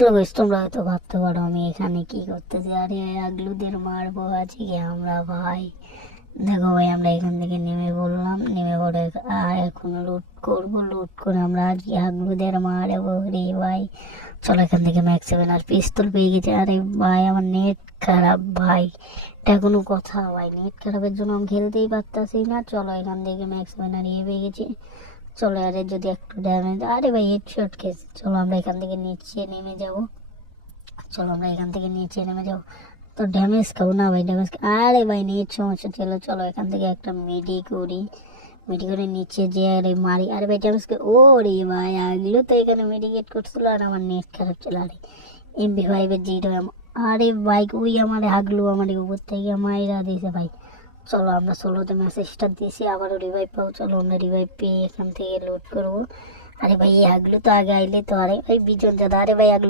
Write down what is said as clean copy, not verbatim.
Hello guys, তোমরা হয়তো ভাবতে পারো আমি এখানে কি করতেছি। আরে আগলুদের মারবো আজকে আমরা ভাই। দেখো ভাই, আমরা এখান থেকে নেমে পড়লাম, নেমে পড়ে আর এখন লুট করব। লুট করে আমরা আজকে আগলুদের মারবো রে ভাই। চলো এখান থেকে ম্যাক্স 7 আর পিস্তল পেয়ে গেছি। আরে ভাই আমার নেট খারাপ ভাই, এটা কোনো কথা ভাই? নেট খারাপের জন্য আমি খেলতেই পারতাছি না। চলো এখান থেকে ম্যাক্স 7 আর পেয়ে গেছি। চলো আরে যদি একটু ড্যামেজ, আরে ভাই হেডশট খেয়েছে। চলো আমরা এখান থেকে নিচে নেমে যাব। চলো আমরা এখান থেকে নিচে নেমে যাবো। তো ড্যামেজ খাবো না ভাই, ড্যামেজ। আরে ভাই নেট সমস্যা ছিল। চলো এখান থেকে একটা মেডি করি, মেডি করে নিচে যে আরে মারি। আরে ভাই ড্যামেজ ও রে ভাই আগলো তো এখানে মেডিকেট করছিল আর আমার নেট খারাপ ছিল। আরে MP5 জিরো। আরে ভাই ওই আমার আগলো আমার উপর থেকে মাইরা দিয়েছে ভাই। চলো আমরা সোলোতে মেসেজটা দিয়েছি, আবারও রিভাইভ পাবো। চলো আমরা রিভাইভ পেয়ে এখান থেকে লোড করবো। আরে ভাই এই আগলো তো আগে আইলে তো, আরে ভাই বিজন দাদা, আরে ভাই আগলো